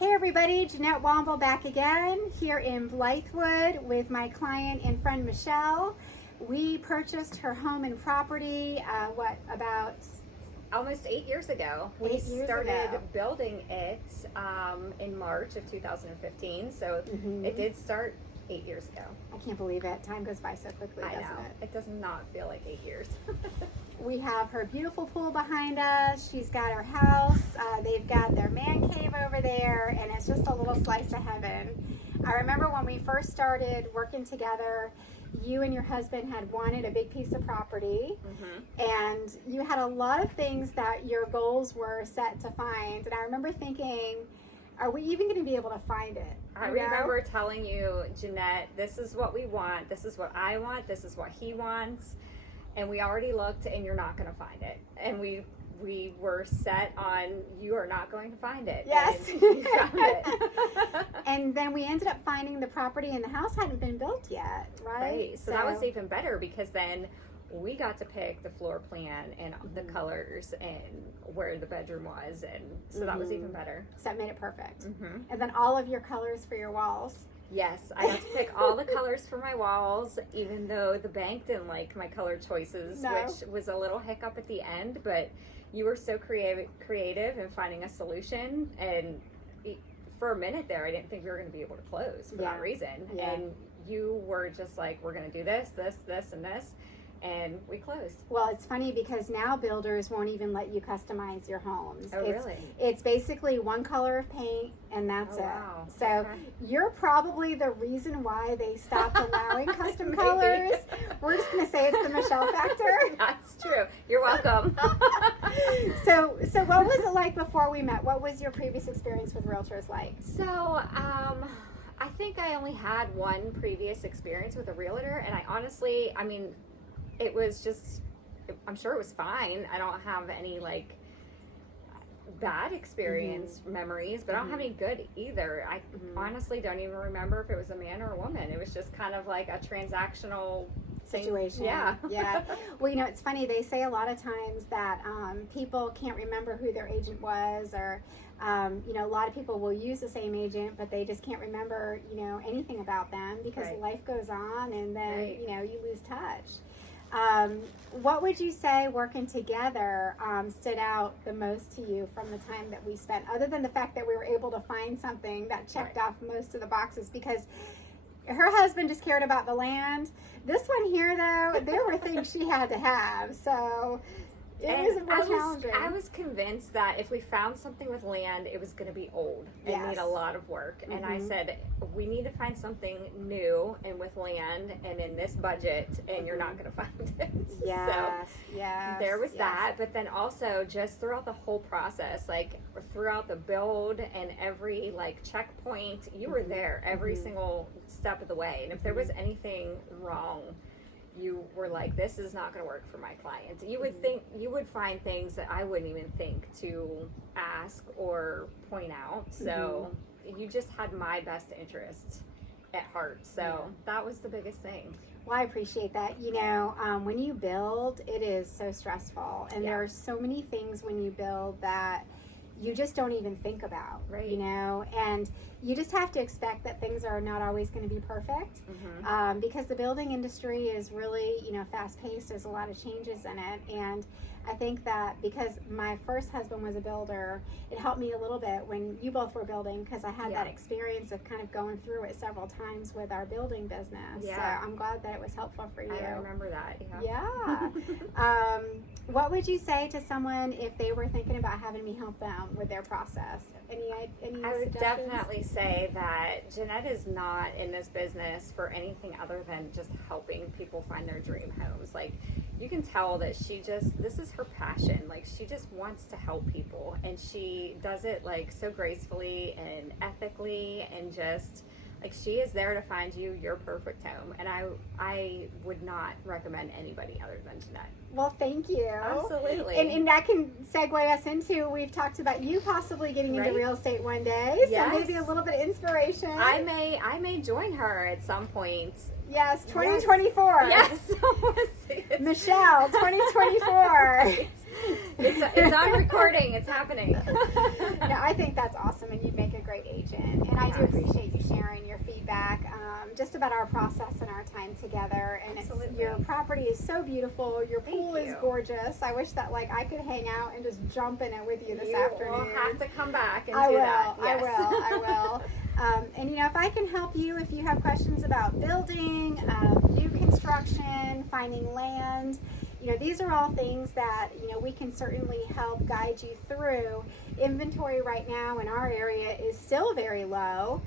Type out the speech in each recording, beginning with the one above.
Hey everybody, Jeannette Womble back again here in Blythewood with my client and friend Michelle. We purchased her home and property, about almost 8 years ago. We started building it in March of 2015, so it did start 8 years ago. I can't believe it. Time goes by so quickly, doesn't it? It does not feel like 8 years. We have her beautiful pool behind us. She's got her house. They've got their man cave over there, and it's just a little slice of heaven. I remember when we first started working together, you and your husband had wanted a big piece of property, and you had a lot of things that your goals were set to find. And I remember thinking, are we even going to be able to find it? I remember telling you, Jeannette, this is what we want, this is what I want, this is what he wants, and we already looked and you're not going to find it. And we were set on, you are not going to find it. Yes. And you found it. And then we ended up finding the property, and the house hadn't been built yet, right? So that was even better, because then we got to pick the floor plan and the colors and where the bedroom was, and so that was even better. So that made it perfect. And then all of your colors for your walls. Yes, I got to pick all the colors for my walls, even though the bank didn't like my color choices, which was a little hiccup at the end, but you were so creative in finding a solution, and for a minute there, I didn't think we were going to be able to close for that reason. And you were just like, we're going to do this, this, this, and this. And we closed. Well, it's funny because now builders won't even let you customize your homes. Oh, really? It's basically one color of paint, and that's it. Wow. So you're probably the reason why they stopped allowing custom colors. We're just going to say it's the Michelle factor. That's true. You're welcome. So what was it like before we met? What was your previous experience with realtors like? So, I think I only had one previous experience with a realtor, and it was just, I'm sure it was fine. I don't have any like bad experience memories, but I don't have any good either. I honestly don't even remember if it was a man or a woman. It was just kind of like a transactional situation. Yeah. Well, it's funny. They say a lot of times that people can't remember who their agent was, or a lot of people will use the same agent, but they just can't remember anything about them because life goes on, and then you lose touch. What would you say working together stood out the most to you from the time that we spent, other than the fact that we were able to find something that checked off most of the boxes? Because her husband just cared about the land. This one here, though, there were things she had to have. So it was more challenging. I was convinced that if we found something with land, it was going to be old and need a lot of work. And I said, we need to find something new and with land and in this budget, and you're not going to find it. There was that. But then also just throughout the whole process, like throughout the build and every like checkpoint, you were there every single step of the way. And if there was anything wrong, you were like, this is not going to work for my clients. You would think, you would find things that I wouldn't even think to ask or point out. So you just had my best interest at heart. So that was the biggest thing. Well, I appreciate that. When you build, it is so stressful. And there are so many things when you build that you just don't even think about, and you just have to expect that things are not always going to be perfect, because the building industry is really, fast-paced. There's a lot of changes in it, and I think that because my first husband was a builder, it helped me a little bit when you both were building, because I had that experience of kind of going through it several times with our building business. So I'm glad that it was helpful for you. I remember that. What would you say to someone if they were thinking about having me help them with their process? Any I would definitely say that Jeannette is not in this business for anything other than just helping people find their dream homes. Like, you can tell that this is her passion. Like, she just wants to help people, and she does it like so gracefully and ethically, and just Like, she is there to find you your perfect home, and I would not recommend anybody other than Jeannette. Well, thank you. Absolutely. And that can segue us into, we've talked about you possibly getting into real estate one day. Yes. So maybe a little bit of inspiration. I may join her at some point. Yes, 2024. Yes. Michelle, 2024. It's on recording. It's happening. No, I think that's awesome, and you'd make a great agent. And I do appreciate you sharing your feedback just about our process and our time together. And your property is so beautiful. Your pool is gorgeous. I wish that I could hang out and just jump in it with you this afternoon. You'll have to come back and do that. Yes. I will. And if I can help you, if you have questions about building, new construction, finding land, these are all things that, we can certainly help guide you through. Inventory right now in our area is still very low.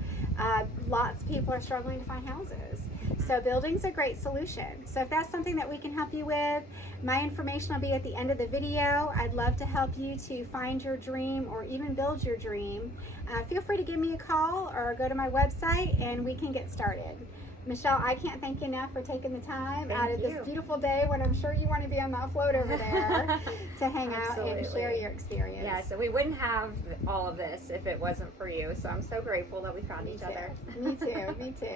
Lots of people are struggling to find houses. So building's a great solution. So if that's something that we can help you with, my information will be at the end of the video. I'd love to help you to find your dream or even build your dream. Feel free to give me a call or go to my website and we can get started. Michelle, I can't thank you enough for taking the time out of this beautiful day when I'm sure you want to be on that float over there to hang out and share your experience. Yeah, so we wouldn't have all of this if it wasn't for you. So I'm so grateful that we found each other. Me too. Me too.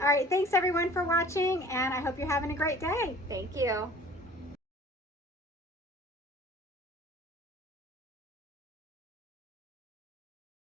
All right. Thanks everyone for watching, and I hope you're having a great day. Thank you.